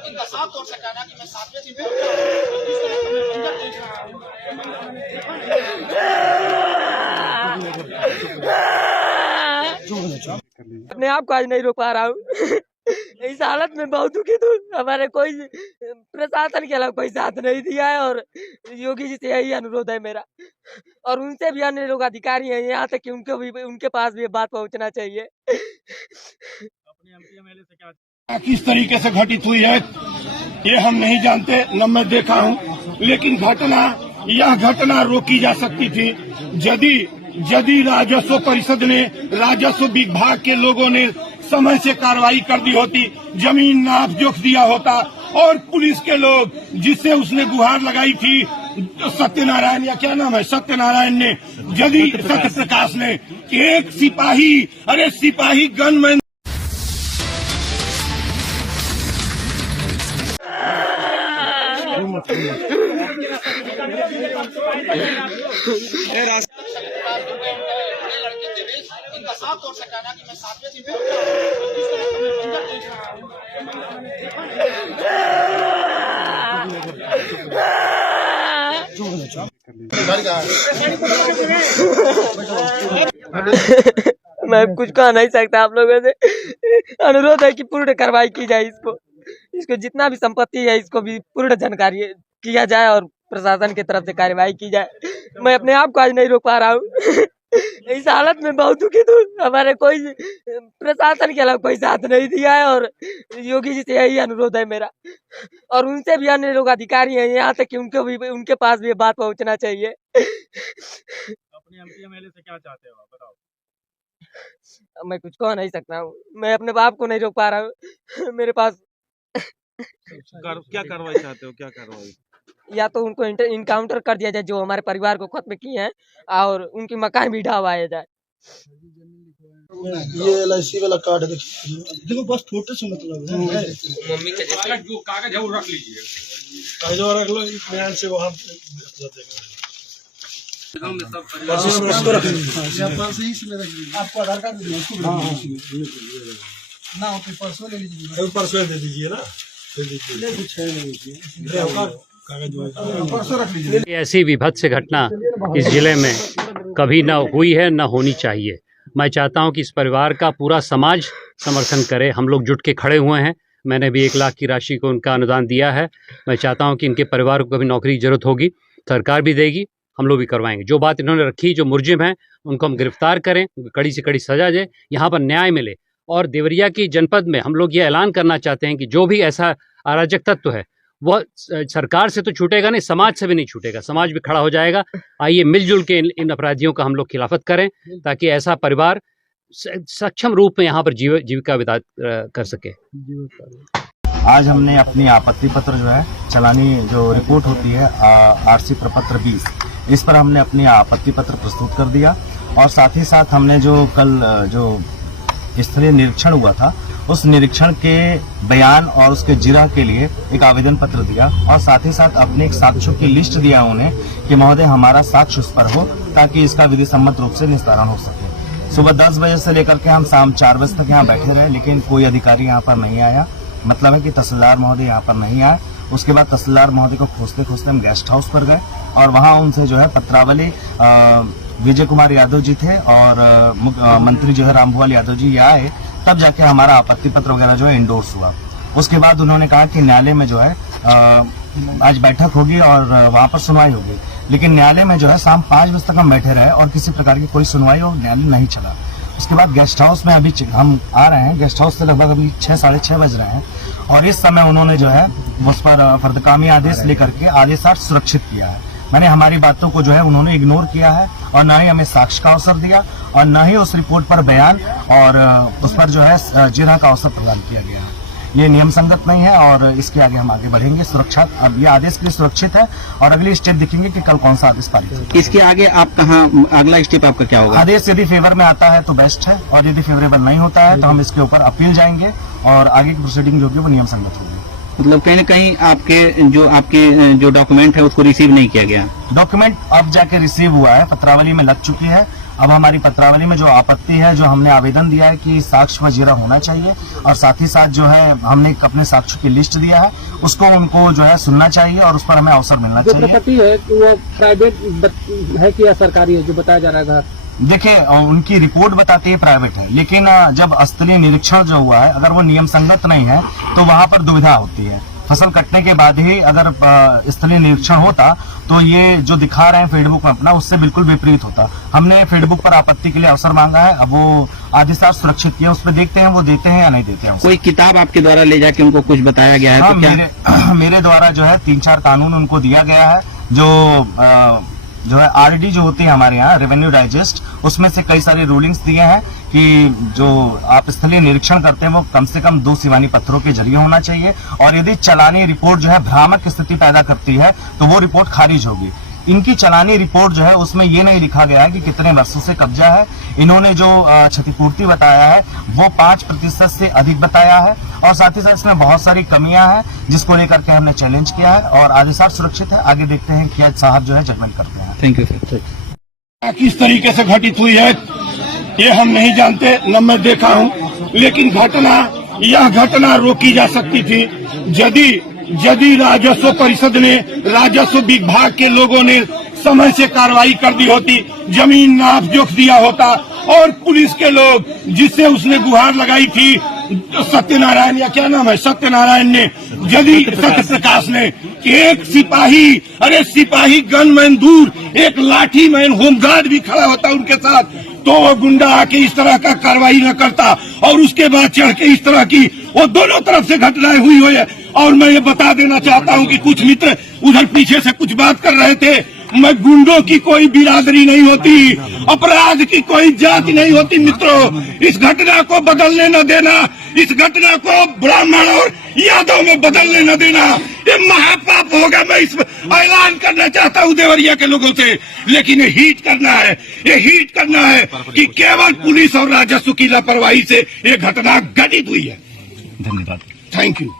इनका साफ तौर से कहना कि मैं सातवें दिन अपने आप को आज नहीं रोक पा रहा हूँ। इस हालत में बहुत दुखी हूँ। हमारे कोई प्रशासन के अलावा कोई साथ नहीं दिया है और योगी जी से यही अनुरोध है मेरा, और उनसे भी अन्य लोग अधिकारी हैं यहाँ तक कि उनके पास भी ये बात पहुँचना चाहिए। अपने एमएलए से क्या किस तरीके से घटित हुई है ये हम नहीं जानते, न मैं देखा हूँ, लेकिन यह घटना रोकी जा सकती थी यदि राजस्व परिषद ने, राजस्व विभाग के लोगों ने समय से कार्रवाई कर दी होती, जमीन नाप जोख दिया होता, और पुलिस के लोग जिससे उसने गुहार लगाई थी सत्यनारायण, या क्या नाम है, सत्यनारायण ने, यदि सत्यप्रकाश ने, कि एक सिपाही गनमैन इनका साफ तौर से कहना कि मैं सातवें दिन मैं कुछ कह नहीं सकता। आप लोगों से अनुरोध है कि पूर्ण कार्रवाई की जाए, इसको जितना भी संपत्ति है इसको भी पूर्ण जानकारी किया जाए और प्रशासन की तरफ से कार्रवाई की जाए। मैं अपने आप को आज नहीं रोक पा रहा हूँ। इस हालत में बहुत दुखी हूँ। हमारे कोई प्रशासन के अलावा कोई साथ नहीं दिया है और योगी जी से यही अनुरोध है मेरा, और उनसे भी अन्य लोग अधिकारी हैं यहाँ तक कि उनके पास भी ये बात पहुँचना चाहिए। अपने एमएलए से क्या चाहते हो बताओ? मैं कुछ कह नहीं सकता हूँ। मैं अपने बाप को नहीं रोक पा रहा हूँ। मेरे पास क्या कार्रवाई चाहते हो? क्या कार्रवाई? या तो उनको इनकाउंटर कर दिया जाए जो हमारे परिवार को खत्म किए हैं, और उनकी मकान भी ढहवाया जाए। ये LIC वाला कार्ड देखो, बस फोटो से मतलब है। मम्मी के जो कागज है वो रख लीजिए, कागज रख लो, इत्मीनान से वहाँ आपको आधार कार्ड ना हो तो परसों ले लीजिए, परसों दे दीजिए ना, ऐसी विभत्स घटना इस जिले में कभी न हुई है, न होनी चाहिए। मैं चाहता हूं कि इस परिवार का पूरा समाज समर्थन करे। हम लोग जुट के खड़े हुए हैं। मैंने भी 1 लाख की राशि को उनका अनुदान दिया है। मैं चाहता हूं कि इनके परिवार को कभी नौकरी की जरूरत होगी, सरकार भी देगी, हम लोग भी करवाएंगे। जो बात इन्होंने रखी, जो मुलजिम हैं उनको हम गिरफ्तार करें, कड़ी से कड़ी सजा दें, यहाँ पर न्याय मिले। और देवरिया की जनपद में हम लोग ये ऐलान करना चाहते हैं कि जो भी ऐसा अराजक तत्व है वह सरकार से तो छूटेगा नहीं, समाज से भी नहीं छूटेगा, समाज भी खड़ा हो जाएगा। आइए मिलजुल के इन अपराधियों का हम लोग खिलाफत करें, ताकि ऐसा परिवार सक्षम रूप में यहाँ पर जीविका विदा कर सके। आज हमने अपनी आपत्ति पत्र जो है, चलानी जो रिपोर्ट होती है RC प्रपत्र 20, इस पर हमने अपनी आपत्ति पत्र प्रस्तुत कर दिया, और साथ ही साथ हमने जो कल जो स्थलीय निरीक्षण हुआ था उस निरीक्षण के बयान और उसके जिरह के लिए एक आवेदन पत्र दिया, और साथ ही साथ अपने एक साक्ष्यों की लिस्ट दिया उन्हें कि महोदय हमारा साक्ष्य उस पर हो, ताकि इसका विधि सम्मत रूप से निस्तारण हो सके। सुबह 10 बजे से लेकर के हम शाम 4 बजे तक यहाँ बैठे रहे, लेकिन कोई अधिकारी यहाँ पर नहीं आया। मतलब है कि तहसीलदार महोदय यहाँ पर नहीं आया। उसके बाद तहसीलदार महोदय को खोजते खोजते हम गेस्ट हाउस पर गए, और वहाँ उनसे जो है पत्रावली विजय कुमार यादव जी थे और मंत्री जो है रामभुआल यादव जी आए, तब जाके हमारा आपत्ति पत्र वगैरह जो है इंडोर्स हुआ। उसके बाद उन्होंने कहा कि न्यायालय में जो है आज बैठक होगी और वहाँ पर सुनवाई होगी, लेकिन न्यायालय में जो है शाम 5 बजे तक हम बैठे रहे और किसी प्रकार की कोई सुनवाई और न्यायालय नहीं चला। उसके बाद गेस्ट हाउस में अभी हम आ रहे हैं, गेस्ट हाउस से लगभग अभी 6 साढ़े 6 बज रहे हैं, और इस समय उन्होंने जो है उस पर फर्दकामी आदेश लेकर के आदेशार्थ सुरक्षित किया है। मैंने हमारी बातों को जो है उन्होंने इग्नोर किया है, और न ही हमें साक्ष्य का अवसर दिया, और न ही उस रिपोर्ट पर बयान और उस पर जो है जिरह का अवसर प्रदान किया गया है। ये नियम संगत नहीं है, और इसके आगे हम आगे बढ़ेंगे। सुरक्षा अब ये आदेश के लिए सुरक्षित है, और अगली स्टेप देखेंगे कि कल कौन सा आदेश पारित है। इसके आगे आप कहाँ, अगला स्टेप आपका क्या होगा? आदेश यदि फेवर में आता है तो बेस्ट है, और यदि फेवरेबल नहीं होता है तो हम इसके ऊपर अपील जाएंगे, और आगे की प्रोसीडिंग जो होगी वो नियम संगत होगी। मतलब कहीं न कहीं आपके जो डॉक्यूमेंट है उसको रिसीव नहीं किया गया? डॉक्यूमेंट अब जाके रिसीव हुआ है, पत्रावली में लग चुकी है। अब हमारी पत्रावली में जो आपत्ति है, जो हमने आवेदन दिया है कि साक्ष्य वजीरा होना चाहिए, और साथ ही साथ जो है हमने अपने साक्ष्य की लिस्ट दिया है, उसको उनको जो है सुनना चाहिए और उस पर हमें अवसर मिलना चाहिए। प्रॉपर्टी है वो प्राइवेट है कि या सरकारी है जो बताया जा रहा है? देखिए, उनकी रिपोर्ट बताती है प्राइवेट है, लेकिन जब स्थलीय निरीक्षण जो हुआ है, अगर वो नियम संगत नहीं है तो वहां पर दुविधा होती है। फसल कटने के बाद ही अगर स्थलीय निरीक्षण होता तो ये जो दिखा रहे हैं फेसबुक में अपना, उससे बिल्कुल विपरीत होता। हमने फेसबुक पर आपत्ति के लिए अवसर मांगा है, अब वो आदेशार्थ सुरक्षित किया, उस पर देखते हैं वो देते हैं या नहीं देते हैं। कोई किताब आपके द्वारा ले जाके उनको कुछ बताया गया है? हाँ, तो क्या मेरे द्वारा जो है 3-4 कानून उनको दिया गया है, जो है आरडी जो होती है हमारे यहाँ रेवेन्यू डाइजेस्ट, उसमें से कई सारे रूलिंग्स दिए हैं कि जो आप स्थलीय निरीक्षण करते हैं वो कम से कम 2 सीमानी पत्थरों के जरिए होना चाहिए, और यदि चलानी रिपोर्ट जो है भ्रामक स्थिति पैदा करती है तो वो रिपोर्ट खारिज होगी। इनकी चलानी रिपोर्ट जो है उसमें ये नहीं लिखा गया है कि कितने वर्षों से कब्जा है। इन्होंने जो क्षतिपूर्ति बताया है वो 5% से अधिक बताया है, और साथ ही साथ इसमें बहुत सारी कमियां हैं जिसको लेकर के हमने चैलेंज किया है, और आदेशार्थ सुरक्षित है। आगे देखते हैं कि साहब जो है जजमेंट करते हैं। Thank you sir. किस तरीके से घटित हुई है ये हम नहीं जानते, न मैं देखा हूँ, लेकिन यह घटना रोकी जा सकती थी यदि राजस्व परिषद ने, राजस्व विभाग के लोगों ने समय से कार्रवाई कर दी होती, जमीन नाप जोख दिया होता, और पुलिस के लोग जिससे उसने गुहार लगाई थी सत्यनारायण, या क्या नाम है, सत्यनारायण ने, यदि सत्य प्रकाश ने, एक सिपाही गनमैन दूर, एक लाठी मैन होमगार्ड भी खड़ा होता उनके साथ, तो वो गुंडा आके इस तरह का कार्रवाई न करता, और उसके बाद चढ़ के इस तरह की वो दोनों तरफ से घटनाएं हुई है। और मैं ये बता देना चाहता हूँ कि कुछ मित्र उधर पीछे से कुछ बात कर रहे थे, मैं गुंडों की कोई बिरादरी नहीं होती, अपराध की कोई जाति नहीं होती। मित्रों, इस घटना को बदलने न देना, इस घटना को ब्राह्मण और यादव में बदलने न देना, ये महापाप होगा। मैं इस ऐलान करना चाहता हूँ देवरिया के लोगों से, लेकिन ये हीट करना है कि केवल पुलिस और राजस्व की लापरवाही से ये घटना घटित हुई है। धन्यवाद। Thank you.